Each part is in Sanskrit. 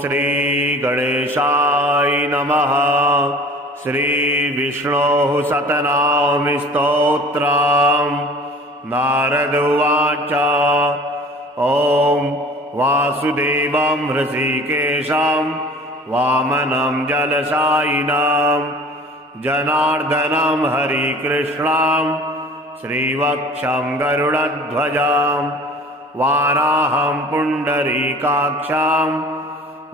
श्री गणेशाय नमः। श्री विष्णोः सतनामि स्तोत्रम्। नारद उवाच ॐ वासुदेवं हृषीकेशं वामनं जलशायिनं जनार्दनं हरिकृष्णं श्रीवक्षं गरुडध्वजं वाराहं पुण्डरीकाक्षं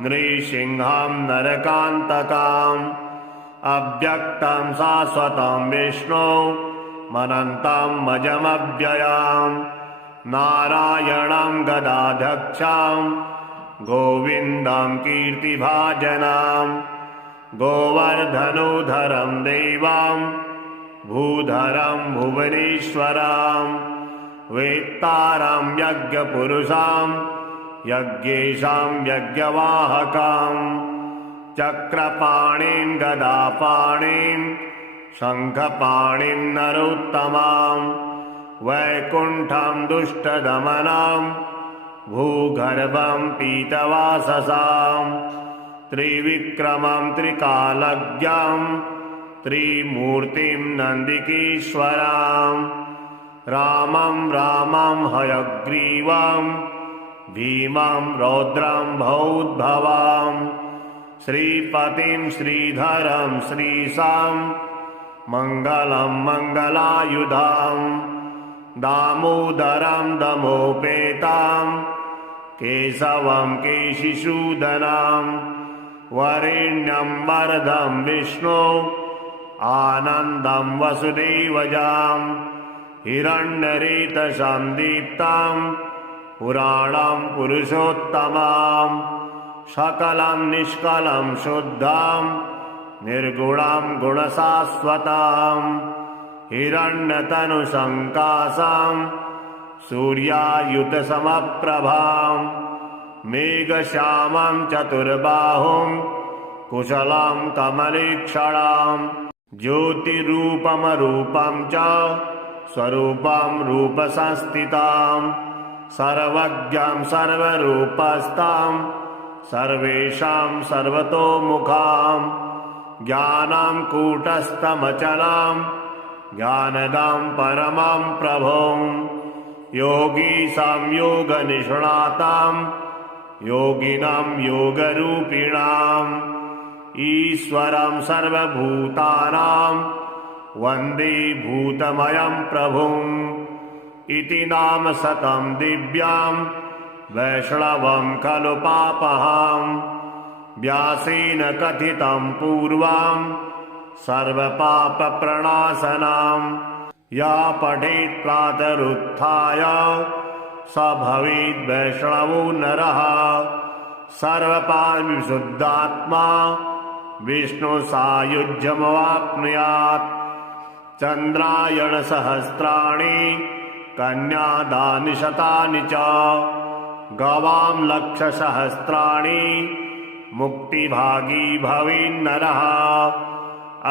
नृसिंहं नरकान्तकम् अव्यक्तं शाश्वतं विष्णु मनन्तं मजमव्ययं नारायणं गदाध्यक्षं गोविन्दं कीर्तिभाजनं गोवर्धनोधरं देवं भूधरं भुवनेश्वरं वेत्तारं यज्ञपुरुषं यज्ञेशं यज्ञवाहकं चक्रपाणिं गदापाणिं शङ्खपाणिं नरोत्तमं वैकुण्ठं दुष्टदमनं भूगर्भं पीतवाससां त्रिविक्रमं त्रिकालज्ञं त्रिमूर्तिं नन्दिकेश्वरं रामं हयग्रीवं भीमं रौद्रं भौद्भवं श्रीपतिं श्रीधरं श्रीशां मङ्गलं मङ्गलायुधं दामोदरं दमोपेतं केशवं केशिसूदनं वरेण्यं वरदं विष्णु आनन्दं वसुदेवजां हिरण्यरेतसं दीप्तं पुराणं पुरुषोत्तमं सकलं निष्कलं शुद्धं निर्गुणं गुणशाश्वतं हिरण्यतनुसङ्काशं सूर्यायुतसमप्रभां मेघश्यामं चतुर्बाहुं कुशलं कमलेक्षणं ज्योतिरूपमरूपं च स्वरूपं रूपसंस्थितं सर्वज्ञं सर्वरूपस्थं सर्वेषां सर्वतोमुखं ज्ञानं कूटस्थमचलं ज्ञानदं परमं प्रभुं योगी संयोगनिष्णातं योगिनं योगरूपिणाम् ईश्वरं सर्वभूतानां वन्दे भूतमयं प्रभुम् इति नाम शतं दिव्यां वैष्णवं खलु पापहं व्यासेन कथितं पूर्वं सर्वपापप्रणाशनं या पठेत् प्रातरुत्थाय स भवेद् वैष्णवो नरः सर्वपापविशुद्धात्मा विष्णुसायुज्यमवाप्नुयात् चन्द्रायणसहस्राणि कन्यादानि शतानि च गवां लक्षसहस्राणि मुक्तिभागी भवेन्नरः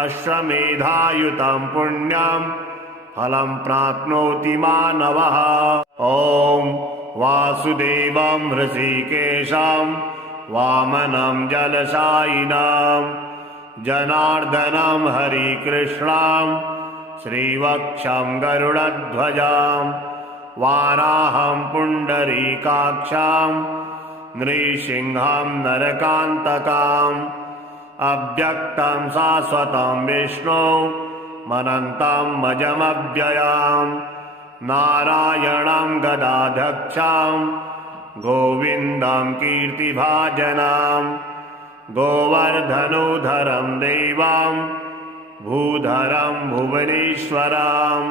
अश्वमेधायुतं पुण्यं फलं प्राप्नोति मानवः ॐ वासुदेवं हृषीकेशं वामनं जलशायिनं जनार्दनं हरिकृष्णं श्रीवक्षं गरुडध्वजं वाराहं पुण्डरीकाक्षं नृसिंहं नरकान्तकम् अव्यक्तं शाश्वतं विष्णु मनन्तं मजमव्ययं नारायणं गदाध्यक्षं गोविन्दं कीर्तिभाजनं गोवर्धनोधरं देवं भूधरं भुवनेश्वरं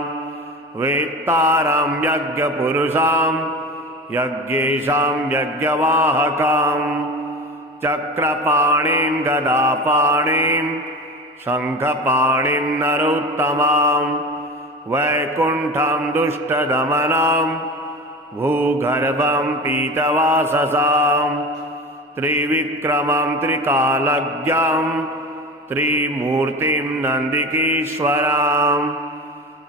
वेत्तारं यज्ञपुरुषं यज्ञेशं यज्ञवाहकं चक्रपाणिं गदापाणिं शङ्खपाणिं नरोत्तमं वैकुण्ठं दुष्टदमनं भूगर्भं पीतवाससां त्रिविक्रमं त्रिकालज्ञं त्रिमूर्तिं नन्दिकेश्वरं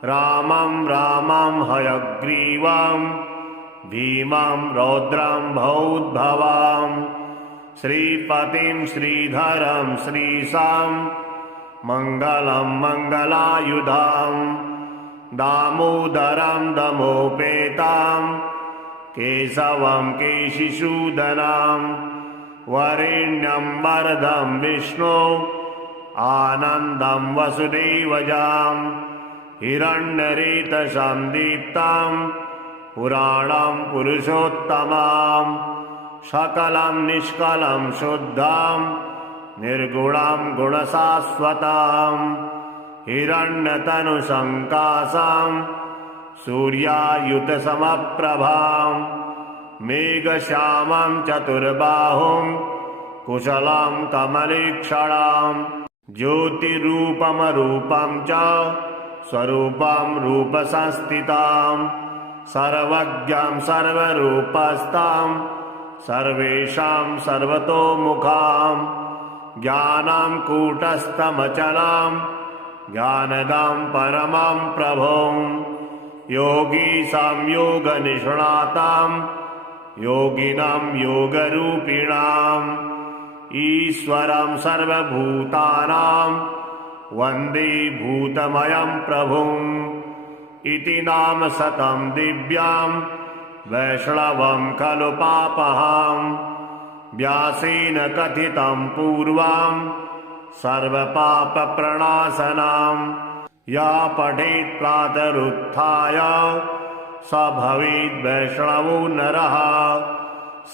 रामं हयग्रीवं भीमं रौद्रं भौद्भवं श्रीपतिं श्रीधरं श्रीशां मङ्गलं मङ्गलायुधां दामोदरं दमोपेतां केशवं केशिसूदनां वरेण्यं वरदं विष्णो आनन्दं वसुदेवजां हिरण्यरेतसां दीप्तां पुराणं पुरुषोत्तमां सकलं निष्कलं शुद्धां निर्गुणां गुणशाश्वतां हिरण्यतनुसङ्कासां सूर्यायुतसमप्रभां मेघश्यामं चतुर्बाहुं कुशलं कमलीक्षणां ज्योतिरूपमरूपं च स्वरूपं रूपसंस्थितां सर्वज्ञां सर्वरूपस्थां सर्वेषां सर्वतोमुखां ज्ञानां कूटस्थमचलां ज्ञानदां परमं प्रभुं योगीशां योगनिष्णातां योगिनां योगरूपिणाम् ईश्वरं सर्वभूतानां वन्दे भूतमयं प्रभुम् इति नाम शतं दिव्यां वैष्णवं खलु पापहां व्यासेन कथितं पूर्वं सर्वपापप्रणाशनां या पठेत् प्रातरुत्थाय स भवेद् वैष्णवो नरः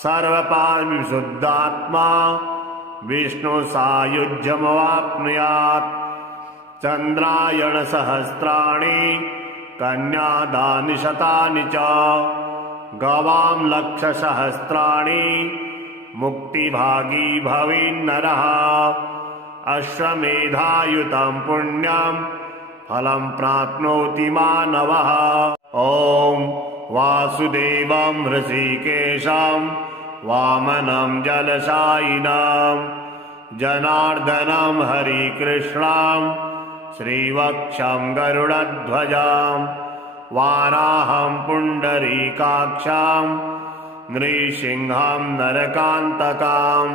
सर्वपापविशुद्धात्मा विष्णुसायुज्यमवाप्नुयात् चन्द्रायणसहस्राणि कन्यादानि शतानि च गवां लक्षसहस्राणि मुक्तिभागी भवेन्नरः अश्वमेधायुतं पुण्यं फलं प्राप्नोति मानवः ॐ वासुदेवं हृषीकेशं वामनं जलशायिनं जनार्दनं हरिकृष्णं श्रीवक्षं गरुडध्वजं वाराहं पुण्डरीकाक्षं नृसिंहं नरकान्तकम्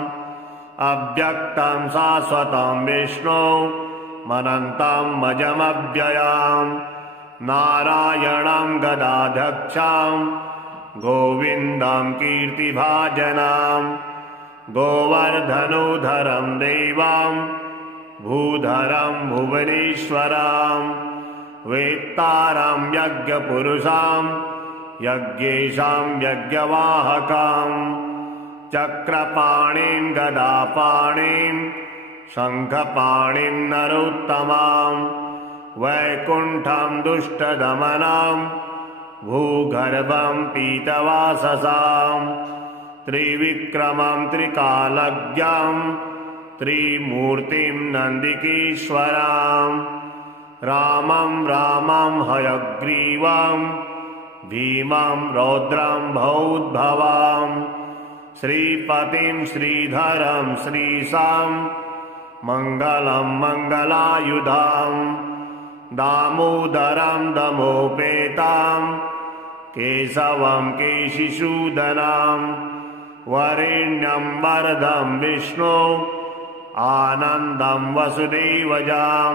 अव्यक्तं शाश्वतं विष्णु मनन्तं मजमव्ययम् नारायणं गदाध्यक्षं गोविन्दं कीर्तिभाजनं गोवर्धनोधरं देवं भूधरं भुवनेश्वरं वेत्तारं यज्ञपुरुषं यज्ञेशं यज्ञवाहकं चक्रपाणिं गदापाणिं शङ्खपाणिं नरोत्तमां वैकुण्ठं दुष्टदमनं भूगर्भं पीतवाससां त्रिविक्रमं त्रिकालज्ञं त्रिमूर्तिं नन्दिकेश्वरं रामं रामं हयग्रीवं भीमं रौद्रं भौद्भवं श्रीपतिं श्रीधरं श्रीशां मङ्गलं मङ्गलायुधां दामोदरं दमोपेतां केशवं केशिसूदनां वरेण्यं वरदं विष्णो आनन्दं वसुदेवजां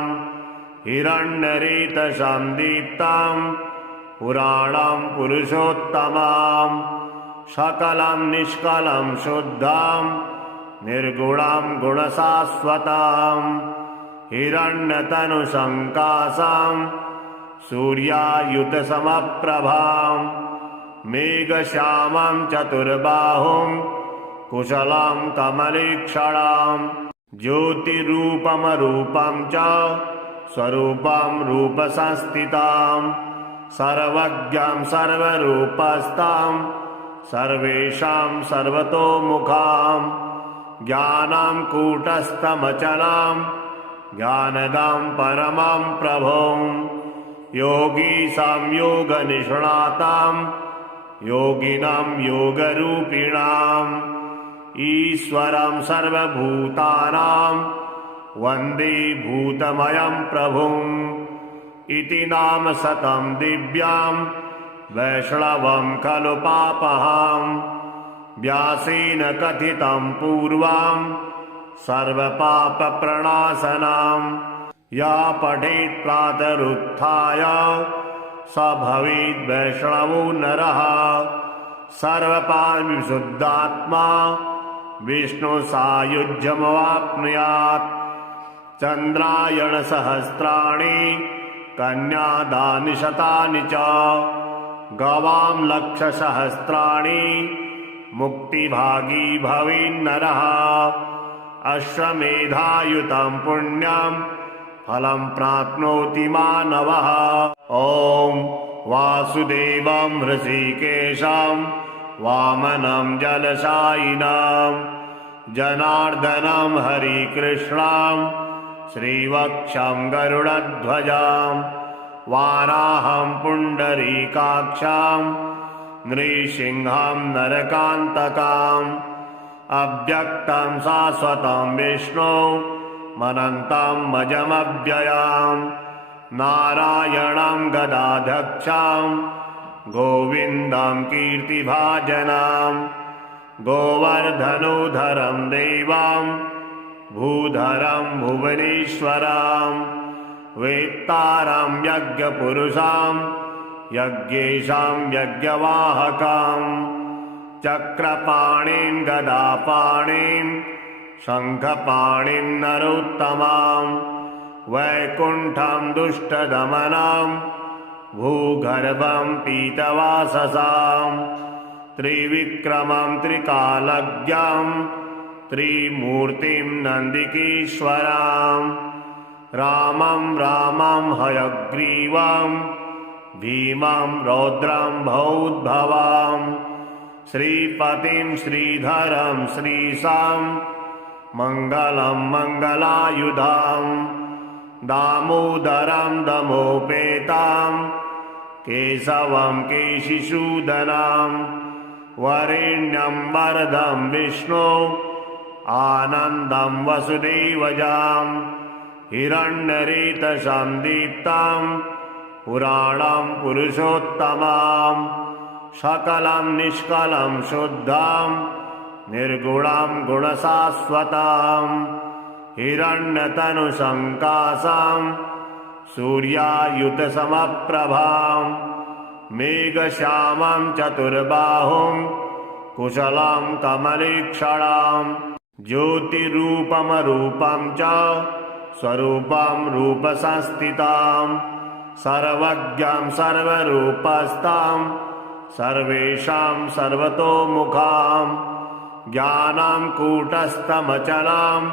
हिरण्यरेतसां दीप्तां पुराणं पुरुषोत्तमां सकलं निष्कलं शुद्धां निर्गुणां गुणशाश्वतां हिरण्यतनुसङ्कासां सूर्यायुतसमप्रभां मेघश्यामं चतुर्बाहुं कुशलं कमलीक्षणां ज्योतिरूपमरूपं च स्वरूपं रूपसंस्थितां सर्वज्ञं सर्वरूपस्थां सर्वेषां सर्वतोमुखां ज्ञानां कूटस्थमचलां ज्ञानदां परमं प्रभुं योगीशां योगनिष्णातां योगिनां योगरूपिणाम् ईश्वरं सर्वभूतानां वन्दे भूतमयं प्रभुम् इति नाम शतं दिव्यां वैष्णवं खलु पापहां व्यासेन कथितं पूर्वं सर्वपापप्रणाशनं या पठेत् प्रातरुत्थाय स भवेद् वैष्णवो नरः सर्वपापविशुद्धात्मा विष्णुसायुज्यमवाप्नुयात् चन्द्रायणसहस्राणि कन्यादानि शतानि च गवां लक्षसहस्राणि मुक्तिभागी भवेन्नरः अश्वमेधायुतं पुण्यं फलं प्राप्नोति मानवः। ॐ वासुदेवं हृषीकेशं वामनं जलशायिनं जनार्दनं हरिकृष्णं श्रीवक्षं गरुडध्वजं वाराहं पुण्डरीकाक्षं नृसिंहं नरकान्तकम् अव्यक्तं शाश्वतं विष्णु मनन्तं मजमव्ययं नारायणं गदाध्यक्षं गोविन्दं कीर्तिभाजनं गोवर्धनोधरं देवं भूधरं भुवनेश्वरं वेत्तारं यज्ञपुरुषं यज्ञेशं यज्ञवाहकं चक्रपाणिं गदापाणिं शङ्खपाणिं नरोत्तमं वैकुण्ठं दुष्टदमनं भूगर्भं पीतवाससां त्रिविक्रमं त्रिकालज्ञं त्रिमूर्तिं नन्दिकेश्वरं रामं रामं हयग्रीवं भीमं रौद्रं भौद्भवं श्रीपतिं श्रीधरं श्रीशां मङ्गलं मङ्गलायुधां दामोदरं दमोपेतां केशवं केशिसूदनं वरेण्यं वरदं विष्णु आनन्दं वसुदेवजां हिरण्यरेतसं दीप्तं पुराणं पुरुषोत्तमं सकलं निष्कलं शुद्धं निर्गुणं गुणशाश्वतं हिरण्यतनुसङ्काशं सूर्यायुतसमप्रभां मेघश्यामं चतुर्बाहुं कुशलं कमलीक्षणं ज्योतिरूपमरूपं च स्वरूपं रूपसंस्थितं सर्वज्ञं सर्वरूपस्थं सर्वेषां सर्वतोमुखां ज्ञानं कूटस्थमचलं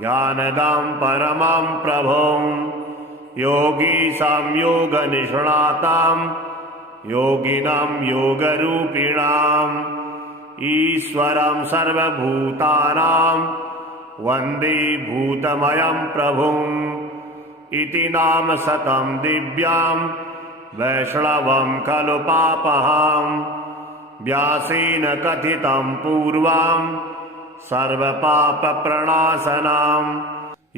ज्ञानदं परमं प्रभुं योगीशां योगनिष्णातां योगिनं योगरूपिणाम् ईश्वरं सर्वभूतानां वन्दे भूतमयं प्रभुम् इति नाम शतं दिव्यां वैष्णवं खलु पापहं व्यासेन कथितं पूर्वं सर्वपापप्रणाशनं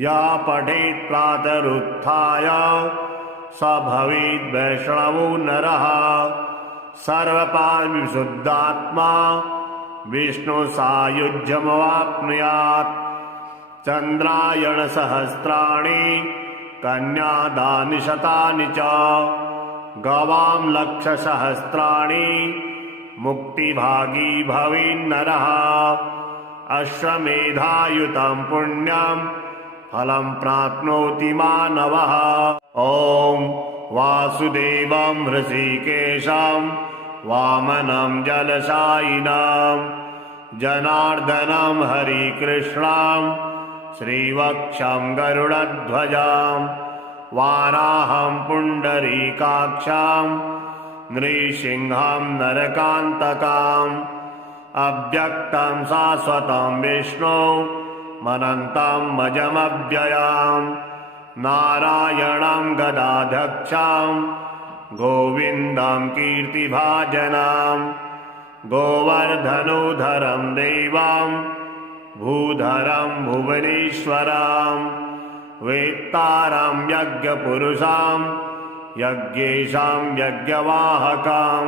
या पठेत् प्रातरुत्थाय स भवेद् वैष्णवो नरः सर्वपापविशुद्धात्मा विष्णुसायुज्यमवाप्नुयात् चन्द्रायणसहस्राणि कन्यादानि शतानि च गवां लक्षसहस्राणि मुक्तिभागी भवेन्नरः अश्वमेधायुतं पुण्यं फलं प्राप्नोति मानवः। ॐ वासुदेवं हृषीकेशं वामनं जलशायिनं जनार्दनं हरिकृष्णं श्रीवक्षं गरुडध्वजं वाराहं पुण्डरीकाक्षं नृसिंहं नरकान्तकम् अव्यक्तं शाश्वतं विष्णु मनन्तं मजमव्ययं नारायणं गदाध्यक्षं गोविन्दं कीर्तिभाजनं गोवर्धनोधरं देवं भूधरं भुवनेश्वरं वेत्तारं यज्ञपुरुषं यज्ञेशं यज्ञवाहकं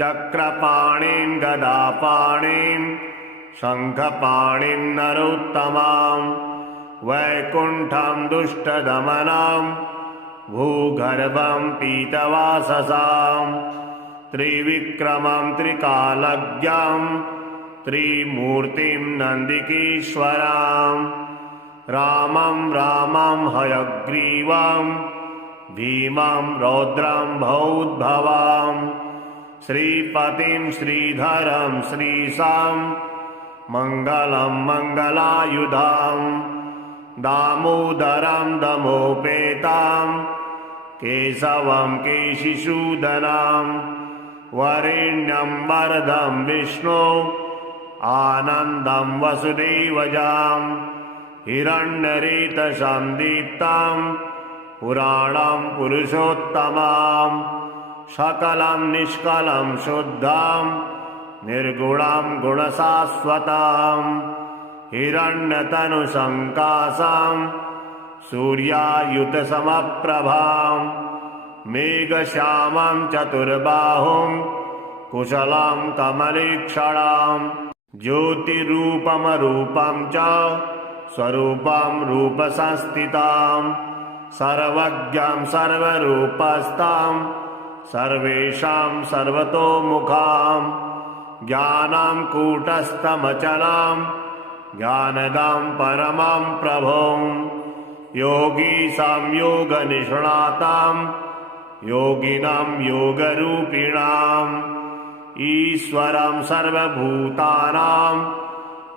चक्रपाणिं गदापाणिं शङ्खपाणिं नरोत्तमां वैकुण्ठं दुष्टदमनं भूगर्भं पीतवाससां त्रिविक्रमं त्रिकालज्ञं त्रिमूर्तिं नन्दिकेश्वरां रामं रामं हयग्रीवं भीमं रौद्रं भौद्भवां श्रीपतिं श्रीधरं श्रीशां मङ्गलं मङ्गलायुधां दामोदरं दमोपेतां केशवं केशिसूदनां वरेण्यं वरदं विष्णो आनन्दं वसुदेवजां हिरण्यरेतसां दीप्तां पुराणं पुरुषोत्तमां सकलं निष्कलं शुद्धां निर्गुणां गुणशाश्वतां हिरण्यतनुसङ्कासां सूर्यायुतसमप्रभां मेघश्यामं चतुर्बाहुं कुशलं कमलेक्षणां ज्योतिरूपमरूपं च स्वरूपं रूपसंस्थितां सर्वज्ञं सर्वरूपस्थां सर्वेषां सर्वतोमुखां ज्ञानं कूटस्थमचलां ज्ञानदां परमं प्रभुं योगीशां योगनिष्णातां योगिनां योगरूपिणाम् ईश्वरं सर्वभूतानां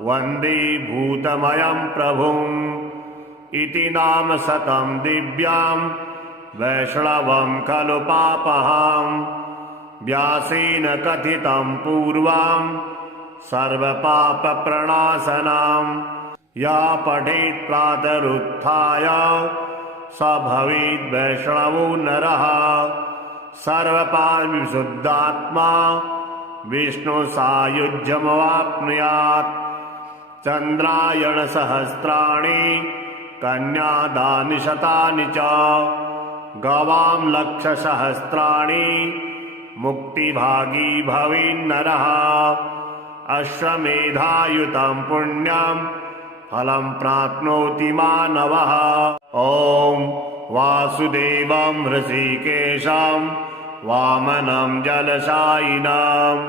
वन्दे भूतमयं प्रभुम् इति नाम शतं दिव्यां वैष्णवं खलु पापहां व्यासेन कथितं पूर्वं सर्वपापप्रणाशनां या पठेत् प्रातरुत्थाय स भवेद् वैष्णवो नरः सर्वपापविशुद्धात्मा विष्णुसायुज्यमवाप्नुयात् चन्द्रायणसहस्राणि कन्यादानि शतानि च गवां लक्षसहस्राणि मुक्तिभागी भवेन्नरः अश्वमेधायुतं पुण्यं फलं प्राप्नोति मानवः ॐ वासुदेवं हृषीकेशं वामनं जलशायिनं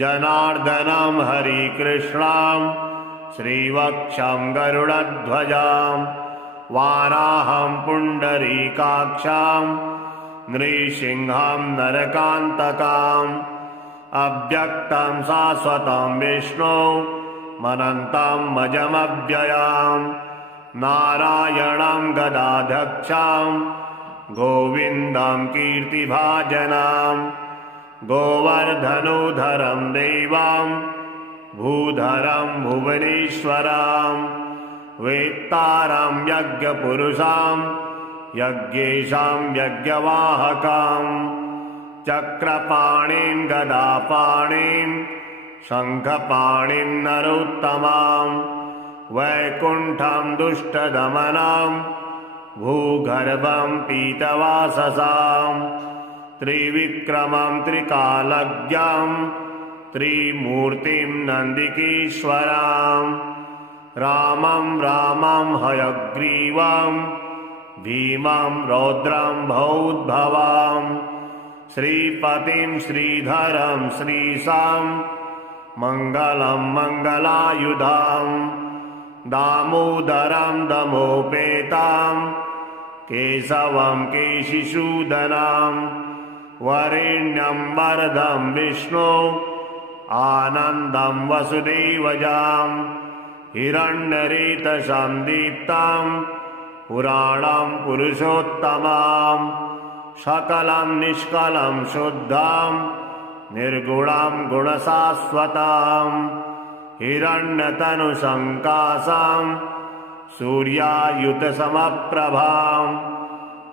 जनार्दनं हरिकृष्णं श्रीवक्षं गरुडध्वजां वाराहं पुण्डरीकाक्षं नृसिंहं नरकान्तकाम् अव्यक्तं शाश्वतं विष्णु मनन्तं मजमव्ययां नारायणं गदाध्यक्षं गोविन्दं कीर्तिभाजनं गोवर्धनोधरं देवं भूधरं भुवनेश्वरं वेत्तारं यज्ञपुरुषां यज्ञेशां यज्ञवाहकं चक्रपाणिं गदापाणिं शङ्खपाणिं नरोत्तमां वैकुण्ठं दुष्टदमनं भूगर्भं पीतवाससां त्रिविक्रमं त्रिकालज्ञं त्रिमूर्तिं नन्दिकेश्वरां रामं रामं हयग्रीवं भीमं रौद्रं भौद्भवां श्रीपतिं श्रीधरं श्रीशां मङ्गलं मङ्गलायुधां दामोदरं दमोपेतां केशवं केशिसूदनां वरेण्यं वरदं विष्णो आनन्दं वसुदेवजां हिरण्यरेतसां दीप्तां पुराणं पुरुषोत्तमां सकलं निष्कलं शुद्धां निर्गुणां गुणशाश्वतां हिरण्यतनुसङ्कासां सूर्यायुतसमप्रभां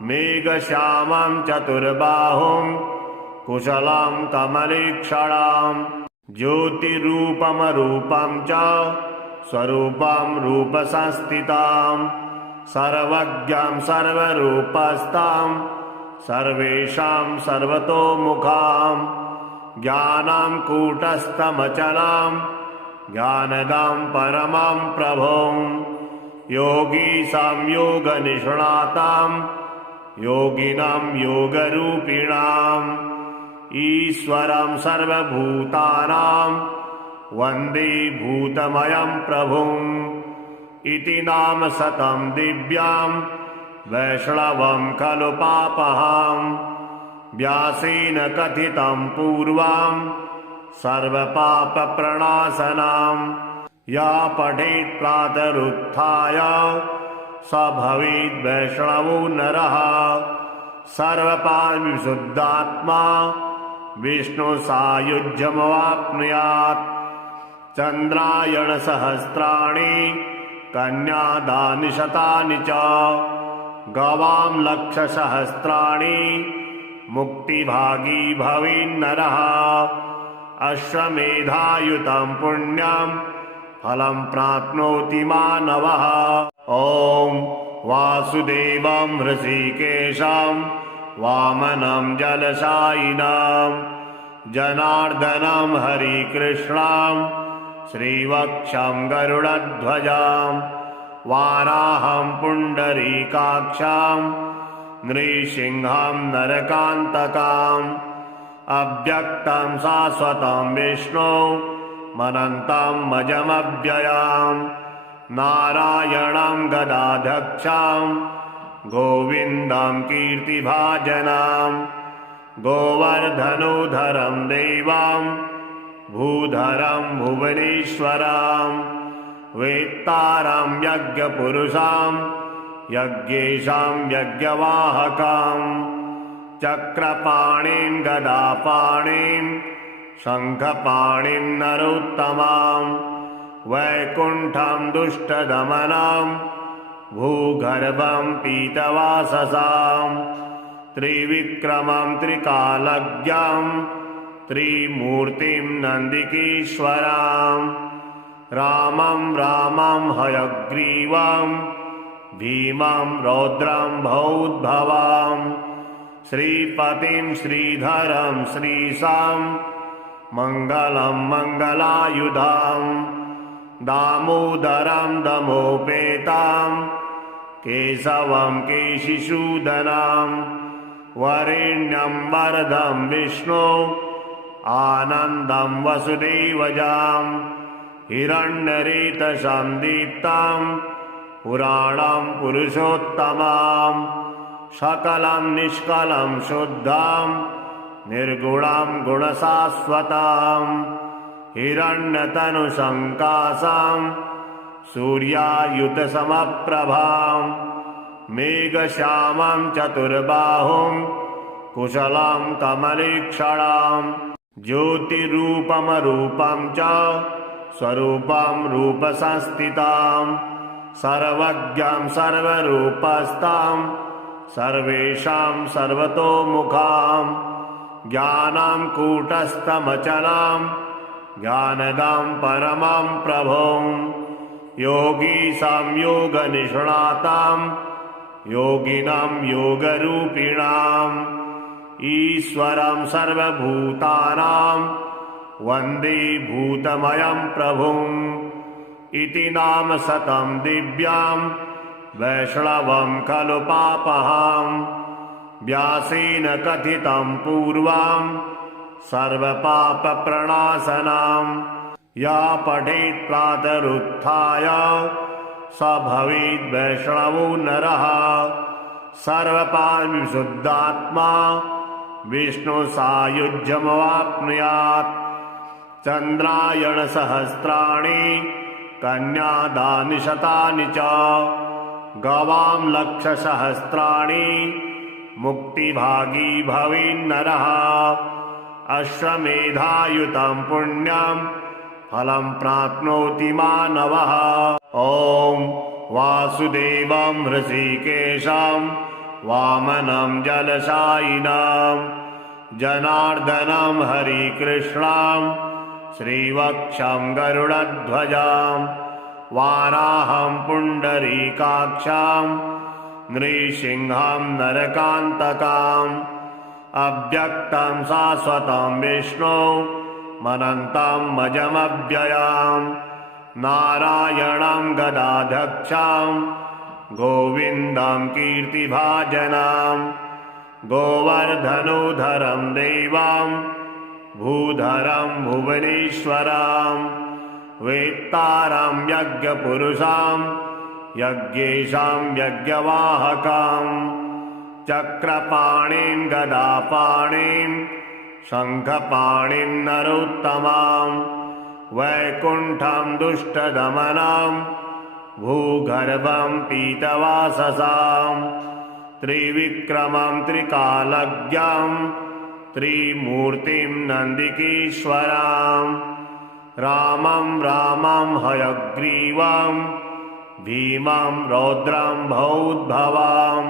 मेघश्यामं चतुर्बाहुं कुशलं कमलेक्षणां ज्योतिरूपमरूपं च स्वरूपं रूपसंस्थितां सर्वज्ञं सर्वरूपस्थां सर्वेषां सर्वतोमुखां ज्ञानां कूटस्थमचलां ज्ञानदां परमां प्रभुं योगीसां योगनिष्णातां योगिनां योगरूपिणाम् ईश्वरं सर्वभूतानां वन्दे भूतमयं प्रभुम् इति नाम शतं दिव्यां वैष्णवं खलु पापहां व्यासेन कथितं पूर्वां सर्वपापप्रणाशनां या पठेत् प्रातरुत्थाय स भवेद् वैष्णवो नरः सर्वपापविशुद्धात्मा विष्णुसायुज्यमवाप्नुयात् चन्द्रायणसहस्राणि कन्यादानि शतानि च गवां लक्षसहस्राणि मुक्तिभागी भवेन्नरः अश्वमेधायुतं पुण्यं फलं प्राप्नोति मानवः ॐ वासुदेवं हृषीकेशं वामनं जलशायिनं जनार्दनं हरिकृष्णं श्रीवक्षं गरुडध्वजं वाराहं पुण्डरीकाक्षं नृसिंहं नरकान्तकम् अव्यक्तं शाश्वतं विष्णु मनन्तं मजमव्ययं नारायणं गदाध्यक्षं गोविन्दं कीर्तिभाजनं गोवर्धनोधरं देवं भूधरं भुवनेश्वरं वेत्तारं यज्ञपुरुषं यज्ञेशं यज्ञवाहकं चक्रपाणिं गदापाणिं शङ्खपाणिं नरोत्तमं वैकुण्ठं दुष्टदमनं भूगर्भं पीतवाससां त्रिविक्रमं त्रिकालज्ञं त्रिमूर्तिं नन्दिकेश्वरं रामं रामं हयग्रीवं भीमं रौद्रं भौद्भवं श्रीपतिं श्रीधरं श्रीशां मङ्गलं मङ्गलायुधं दामोदरं दमोपेतं केशवं केशिसूदनं वरेण्यं वरदं विष्णु आनन्दं वसुदेवजां हिरण्यरेतसं दीप्तं पुराणं पुरुषोत्तमं सकलं निष्कलं शुद्धं निर्गुणं गुणशाश्वतं हिरण्यतनुसङ्काशं सूर्यायुतसमप्रभां मेघश्यामं चतुर्बाहुं कुशलं कमलीक्षणं ज्योतिरूपमरूपं च स्वरूपं रूपसंस्थितं सर्वज्ञं सर्वरूपस्थं सर्वेषां सर्वतोमुखां ज्ञानं कूटस्थमचलं ज्ञानदां परमं प्रभुं योगीसां योगनिष्णातां योगिनां योगरूपिणाम् ईश्वरं सर्वभूतानां वन्दे भूतमयं प्रभुम् इति नाम शतं दिव्यां वैष्णवं खलु पापहां व्यासेन कथितं पूर्वां सर्वपापप्रणाशनां या पठेत् प्रातरुत्थाय स भवेद् वैष्णवो नरः सर्वपापविशुद्धात्मा विष्णुसायुज्यमवाप्नुयात् चन्द्रायणसहस्राणि कन्यादानि शतानि च गवां लक्षसहस्राणि मुक्तिभागी भवेन्नरः अश्वमेधायुतं पुण्यं फलं प्राप्नोति मानवः ॐ वासुदेवं हृषीकेशं वामनं जलशायिनं जनार्दनं हरिकृष्णं श्रीवक्षं गरुडध्वजं वाराहं पुण्डरीकाक्षं नृसिंहं नरकान्तकम् अव्यक्तं शाश्वतं विष्णो मनन्तं मजमव्ययाम् नारायणं गदाध्यक्षं गोविन्दं कीर्तिभाजनं गोवर्धनोधरं देवं भूधरं भुवनेश्वरं वेत्तारं यज्ञपुरुषं यज्ञेशं यज्ञवाहकं चक्रपाणिं गदापाणिं शङ्खपाणिं नरोत्तमं वैकुण्ठं दुष्टदमनं भूगर्भं पीतवाससां त्रिविक्रमं त्रिकालज्ञं त्रिमूर्तिं नन्दिकेश्वरं रामं रामं हयग्रीवं भीमं रौद्रं भौद्भवं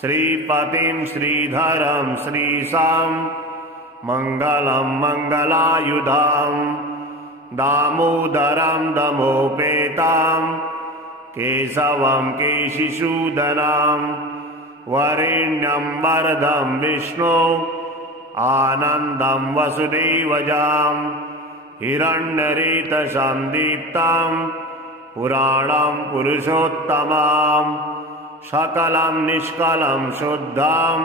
श्रीपतिं श्रीधरं श्रीशां मङ्गलं मङ्गलायुधं दामोदरं दमोपेतं केशवं केशिसूदनं वरेण्यं वरदं विष्णो आनन्दं वसुदेवजां हिरण्यरेतसं दीप्तं पुराणं पुरुषोत्तमं सकलं निष्कलं शुद्धं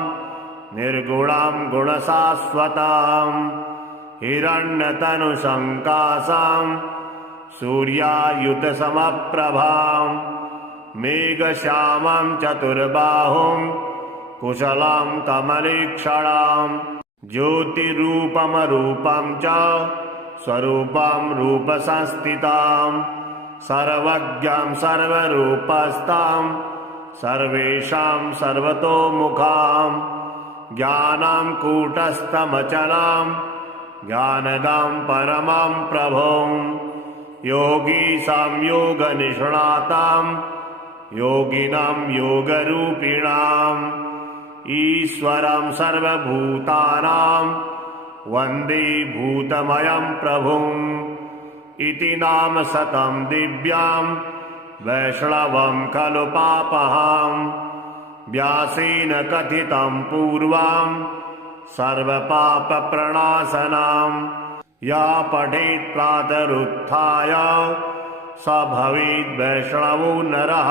निर्गुणं गुणशाश्वतं हिरण्यतनुसङ्काशं सूर्यायुतसमप्रभां मेघश्यामं चतुर्बाहुं कुशलं कमलीक्षणं ज्योतिरूपमरूपं च स्वरूपं रूपसंस्थितं सर्वज्ञं सर्वरूपस्थं सर्वेषां सर्वतोमुखं ज्ञानं कूटस्थमचलं ज्ञानदं परमं प्रभुं योगीशां योगनिष्णातां योगिनं योगरूपिणाम् ईश्वरं सर्वभूतानां वन्दे भूतमयं प्रभुम् इति नाम शतं दिव्यां वैष्णवं खलु पापहां व्यासेन कथितं पूर्वं सर्वपापप्रणाशनं या पठेत् प्रातरुत्थाय स भवेद् वैष्णवो नरः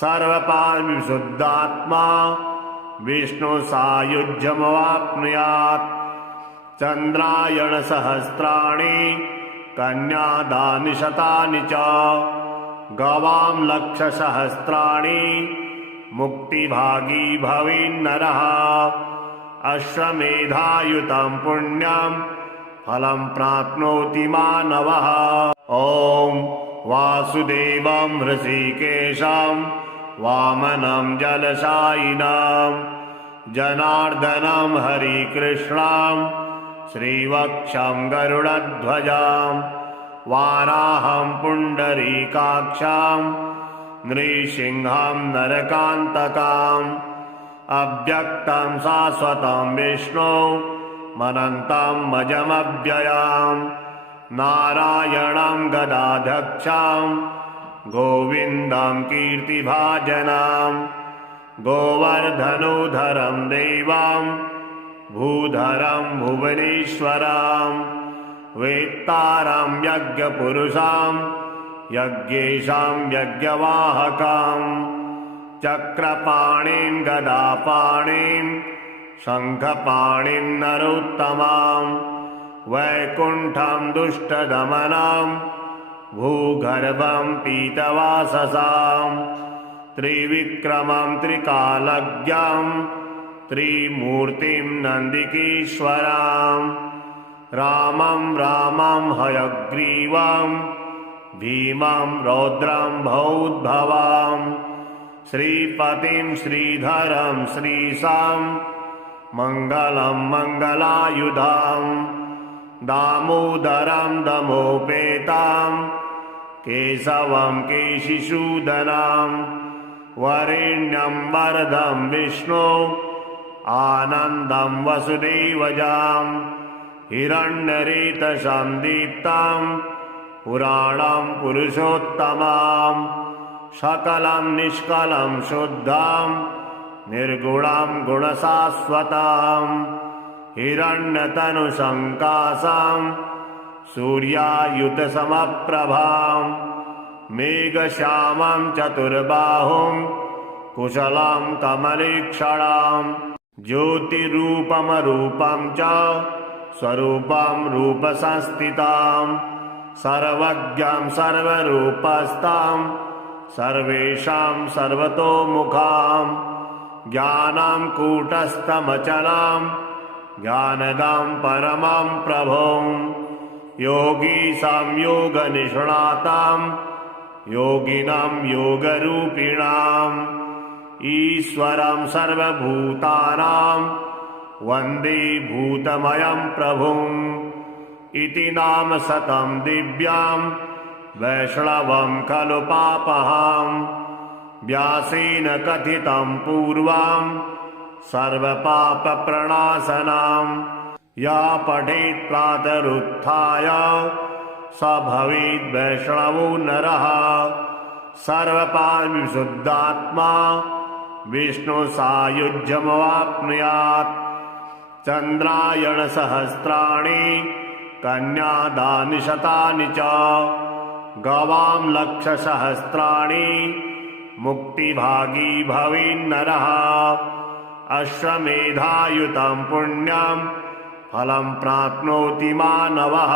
सर्वपापविशुद्धात्मा विष्णुसायुज्यमवाप्नुयात् चन्द्रायणसहस्राणि कन्यादानि शतानि च गवां लक्षसहस्राणि मुक्तिभागी भवेन्नरः अश्वमेधायुतं पुण्यं फलं प्राप्नोति मानवः ॐ वासुदेवं हृषीकेशं वामनं जलशायिनं जनार्दनं हरिकृष्णं श्रीवक्षं गरुडध्वजं वाराहं पुण्डरीकाक्षं नृसिंहं नरकान्तकम् अव्यक्तं शाश्वतं विष्णो मनन्तं मजमव्ययाम् नारायणं गदाध्यक्षं गोविन्दं कीर्तिभाजनं गोवर्धनोधरं देवं भूधरं भुवनेश्वरं वेत्तारं यज्ञपुरुषं यज्ञेशं यज्ञवाहकं चक्रपाणिं गदापाणिं शङ्खपाणिं नरोत्तमं वैकुण्ठं दुष्टदमनं भूगर्भं पीतवाससां त्रिविक्रमं त्रिकालज्ञं त्रिमूर्तिं नन्दिकेश्वरं रामं रामं हयग्रीवं भीमं रौद्रं भौद्भवं श्रीपतिं श्रीधरं श्रीशां मङ्गलं मङ्गलायुधं दामोदरं दमोपेतं केशवं केशिसूदनं वरेण्यं वरदं विष्णो आनन्दं वसुदेवजां हिरण्यरेतसं दीप्तं पुराणं पुरुषोत्तमं सकलं निष्कलं शुद्धं निर्गुणां गुणशाश्वतां हिरण्यतनुसङ्कासां सूर्यायुतसमप्रभां मेघश्यामां चतुर्बाहुं कुशलां कमलीक्षणां ज्योतिरूपमरूपं च स्वरूपं रूपसंस्थितां सर्वज्ञां सर्वरूपस्थां सर्वेषां सर्वतोमुखां ज्ञानां कूटस्थमचलां ज्ञानदां परमां प्रभुं योगी संयोगनिष्णातां योगिनां योगरूपिणाम् ईश्वरं सर्वभूतानां वन्दे भूतमयं प्रभुम् इति नाम शतं दिव्यां वैष्णवं खलु पापहां व्यासेन कथितं पूर्वां सर्वपापप्रणाशनां या पठेत् प्रातरुत्थाय स भवेद् वैष्णवो नरः सर्वपापविशुद्धात्मा विष्णुसायुज्यमवाप्नुयात् चन्द्रायणसहस्राणि कन्यादानि शतानि च गवां लक्षसहस्राणि मुक्तिभागी भवेन्नरः अश्वमेधायुतं पुण्यं फलं प्राप्नोति मानवः।